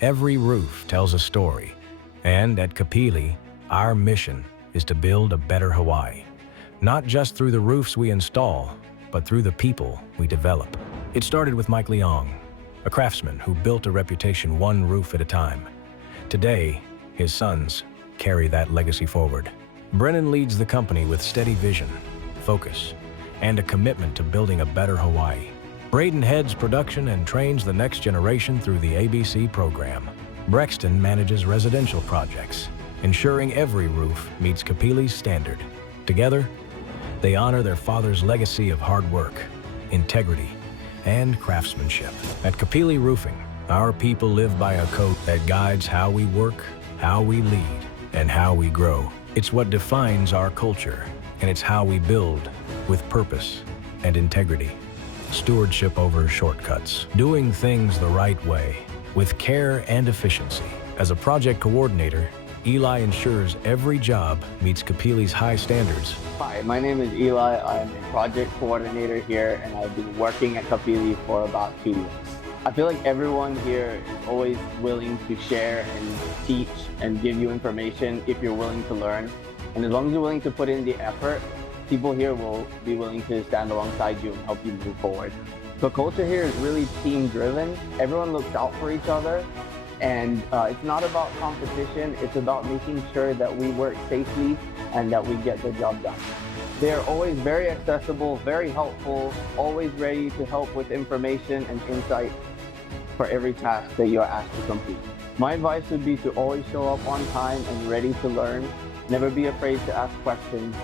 Every roof tells a story, and at Kapili, our mission is to build a better Hawaii. Not just through the roofs we install, but through the people we develop. It started with Mike Leong, a craftsman who built a reputation one roof at a time. Today, his sons carry that legacy forward. Brennan leads the company with steady vision, focus, and a commitment to building a better Hawaii. Braden heads production and trains the next generation through the ABC program. Brexton manages residential projects, ensuring every roof meets Kapili's standard. Together, they honor their father's legacy of hard work, integrity, and craftsmanship. At Kapili Roofing, our people live by a code that guides how we work, how we lead, and how we grow. It's what defines our culture, and it's how we build with purpose and integrity. Stewardship over shortcuts, doing things the right way, with care and efficiency. As a project coordinator, Eli ensures every job meets Kapili's high standards. Hi, my name is Eli. I'm a project coordinator here, and I've been working at Kapili for about 2 years. I feel like everyone here is always willing to share and teach and give you information if you're willing to learn. And as long as you're willing to put in the effort, people here will be willing to stand alongside you and help you move forward. The culture here is really team-driven. Everyone looks out for each other, and it's not about competition. It's about making sure that we work safely and that we get the job done. They're always very accessible, very helpful, always ready to help with information and insight for every task that you're asked to complete. My advice would be to always show up on time and ready to learn. Never be afraid to ask questions.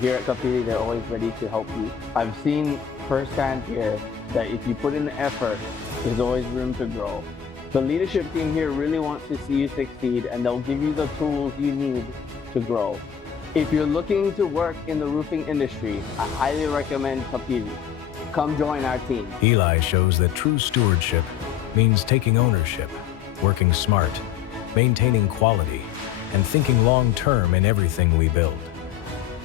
Here at Kapili, they're always ready to help you. I've seen firsthand here that if you put in the effort, there's always room to grow. The leadership team here really wants to see you succeed, and they'll give you the tools you need to grow. If you're looking to work in the roofing industry, I highly recommend Kapili. Come join our team. Eli shows that true stewardship means taking ownership, working smart, maintaining quality, and thinking long-term in everything we build.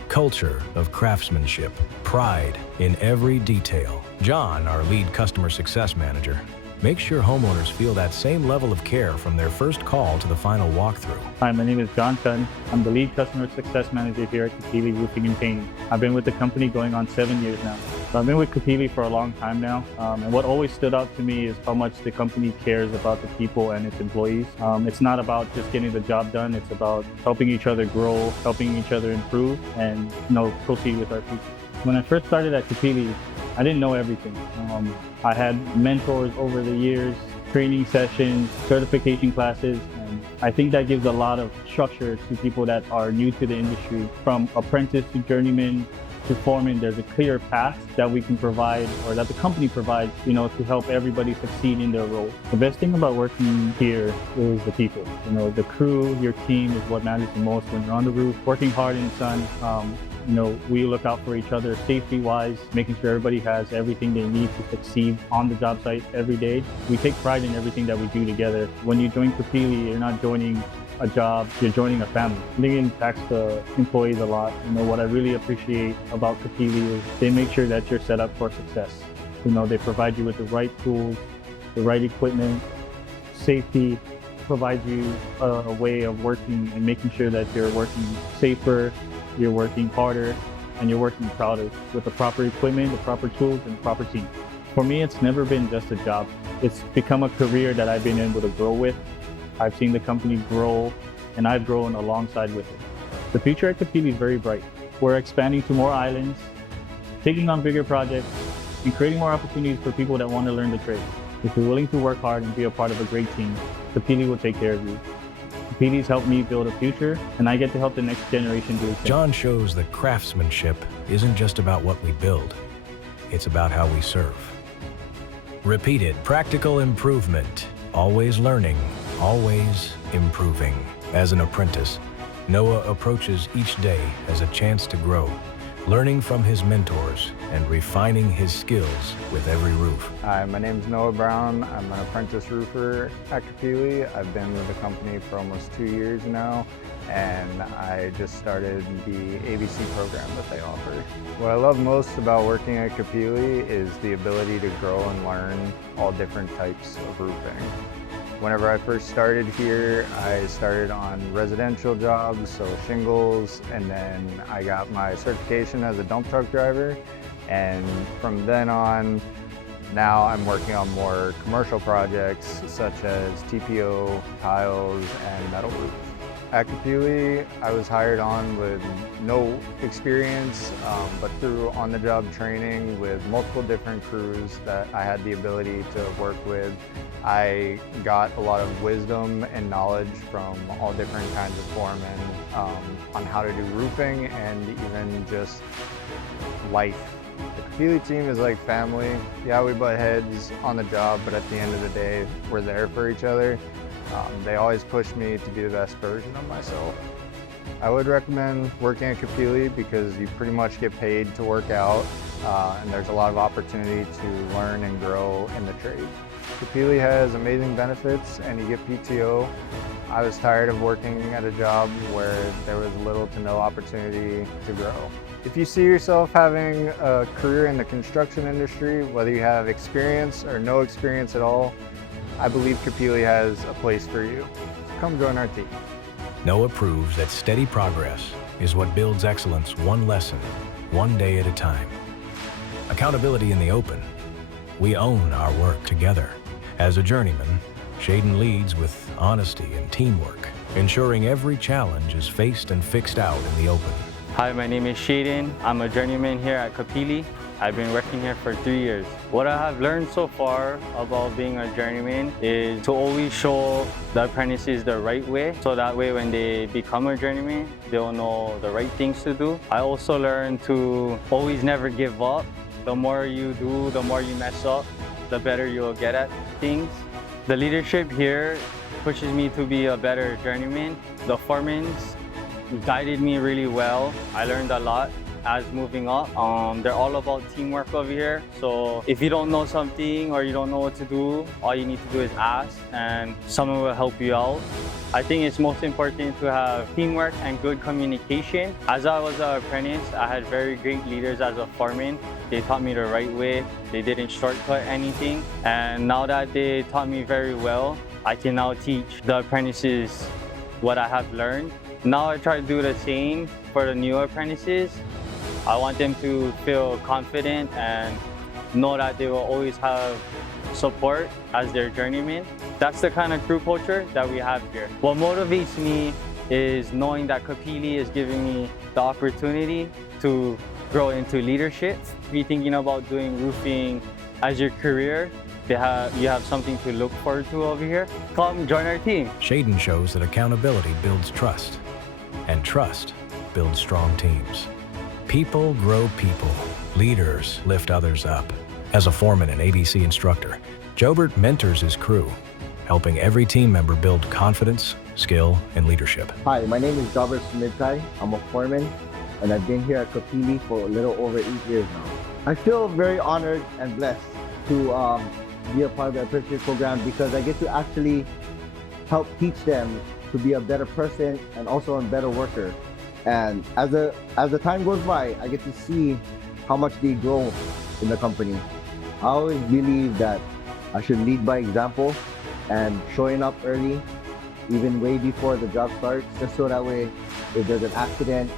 Culture of craftsmanship, pride in every detail. John, our lead customer success manager, makes sure homeowners feel that same level of care from their first call to the final walkthrough. Hi, my name is John Chun. I'm the lead customer success manager here at Kapili Roofing and Painting. I've been with the company going on 7 years now. So I've been with Kapili for a long time now, and what always stood out to me is how much the company cares about the people and its employees. It's not about just getting the job done, it's about helping each other grow, helping each other improve, and proceed with our future. When I first started at Kapili, I didn't know everything. I had mentors over the years, training sessions, certification classes, and I think that gives a lot of structure to people that are new to the industry. From apprentice to journeyman to foreman, there's a clear path that we can provide, or that the company provides, to help everybody succeed in their role. The best thing about working here is the people. The crew, your team is what matters the most when you're on the roof, working hard in the sun. We look out for each other safety-wise, making sure everybody has everything they need to succeed on the job site every day. We take pride in everything that we do together. When you join Kapili, you're not joining a job, you're joining a family. I think it impacts the employees a lot. What I really appreciate about Kapili is they make sure that you're set up for success. They provide you with the right tools, the right equipment, safety, provides you a way of working and making sure that you're working safer, you're working harder, and you're working prouder with the proper equipment, the proper tools, and the proper team. For me, it's never been just a job. It's become a career that I've been able to grow with. I've seen the company grow, and I've grown alongside with it. The future at Kapili is very bright. We're expanding to more islands, taking on bigger projects, and creating more opportunities for people that want to learn the trade. If you're willing to work hard and be a part of a great team, Kapili will take care of you. Kapili's helped me build a future, and I get to help the next generation do the same. John shows that craftsmanship isn't just about what we build, it's about how we serve. Repeated practical improvement, always learning, always improving. As an apprentice, Noah approaches each day as a chance to grow, learning from his mentors and refining his skills with every roof. Hi, my name is Noah Brown. I'm an apprentice roofer at Kapili. I've been with the company for almost 2 years now, and I just started the ABC program that they offer. What I love most about working at Kapili is the ability to grow and learn all different types of roofing. Whenever I first started here, I started on residential jobs, so shingles, and then I got my certification as a dump truck driver. And from then on, now I'm working on more commercial projects such as TPO, tiles, and metal roofs. At Kapili, I was hired on with no experience, but through on-the-job training with multiple different crews that I had the ability to work with, I got a lot of wisdom and knowledge from all different kinds of foremen on how to do roofing and even just life. The Kapili team is like family. Yeah, we butt heads on the job, but at the end of the day, we're there for each other. They always push me to be the best version of myself. I would recommend working at Kapili because you pretty much get paid to work out, and there's a lot of opportunity to learn and grow in the trade. Kapili has amazing benefits and you get PTO. I was tired of working at a job where there was little to no opportunity to grow. If you see yourself having a career in the construction industry, whether you have experience or no experience at all, I believe Kapili has a place for you. So come join our team. Noah proves that steady progress is what builds excellence one lesson, one day at a time. Accountability in the open. We own our work together. As a journeyman, Shaden leads with honesty and teamwork, ensuring every challenge is faced and fixed out in the open. Hi, my name is Shaden. I'm a journeyman here at Kapili. I've been working here for 3 years. What I have learned so far about being a journeyman is to always show the apprentices the right way, so that way when they become a journeyman, they'll know the right things to do. I also learned to always never give up. The more you do, the more you mess up, the better you'll get at things. The leadership here pushes me to be a better journeyman. The foremans guided me really well. I learned a lot as moving up. They're all about teamwork over here. So if you don't know something or you don't know what to do, all you need to do is ask and someone will help you out. I think it's most important to have teamwork and good communication. As I was an apprentice, I had very great leaders as a foreman. They taught me the right way. They didn't shortcut anything. And now that they taught me very well, I can now teach the apprentices what I have learned. Now I try to do the same for the new apprentices. I want them to feel confident and know that they will always have support as their journeyman. That's the kind of crew culture that we have here. What motivates me is knowing that Kapili is giving me the opportunity to grow into leadership. If you're thinking about doing roofing as your career, you have something to look forward to over here. Come join our team. Shaden shows that accountability builds trust, and trust builds strong teams. People grow people. Leaders lift others up. As a foreman and ABC instructor, Jobert mentors his crew, helping every team member build confidence, skill, and leadership. Hi, my name is Jobert Smidkai. I'm a foreman, and I've been here at Kapili for a little over 8 years now. I feel very honored and blessed to be a part of the apprenticeship program because I get to actually help teach them to be a better person and also a better worker. And as the time goes by, I get to see how much they grow in the company. I always believe that I should lead by example and showing up early, even way before the job starts, just so that way if there's an accident,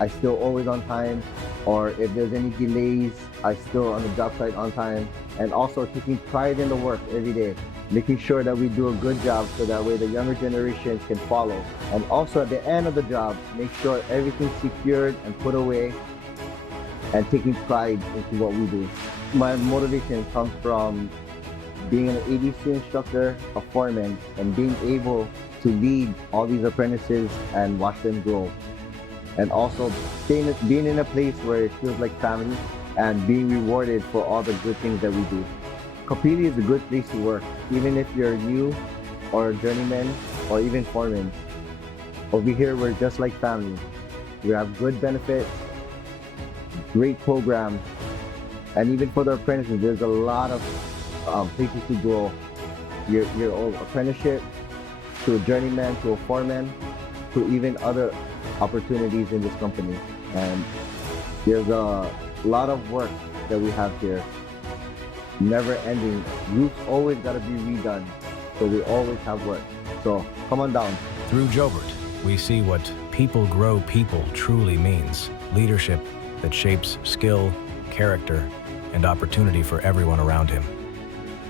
I still always on time, or if there's any delays, I still on the job site on time, and also taking pride in the work every day, making sure that we do a good job so that way the younger generations can follow. And also at the end of the job, make sure everything's secured and put away and taking pride into what we do. My motivation comes from being an ABC instructor, a foreman, and being able to lead all these apprentices and watch them grow. And also being in a place where it feels like family and being rewarded for all the good things that we do. Kapili is a good place to work, even if you're new or a journeyman or even foreman. Over here, we're just like family. We have good benefits, great program, and even for the apprentices, there's a lot of places to grow. Your old apprenticeship, to a journeyman, to a foreman, to even other opportunities in this company. And there's a lot of work that we have here. Never ending. Roofs always got to be redone. so we always have work. So come on down. Through Jobert, we see what people grow people truly means. Leadership that shapes skill, character, and opportunity for everyone around him.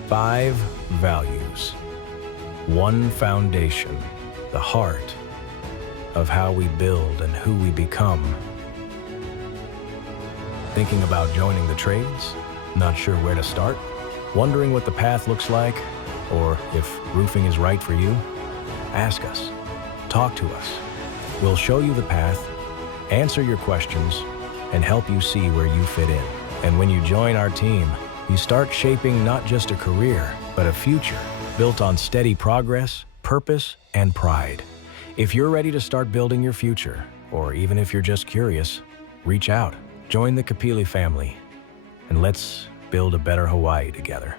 5 values. 1 foundation, the heart of how we build and who we become. Thinking about joining the trades? Not sure where to start? Wondering what the path looks like? Or if roofing is right for you? Ask us. Talk to us. We'll show you the path, answer your questions, and help you see where you fit in. And when you join our team, you start shaping not just a career, but a future built on steady progress, purpose, and pride. If you're ready to start building your future, or even if you're just curious, reach out, join the Kapili family, and let's build a better Hawaii together.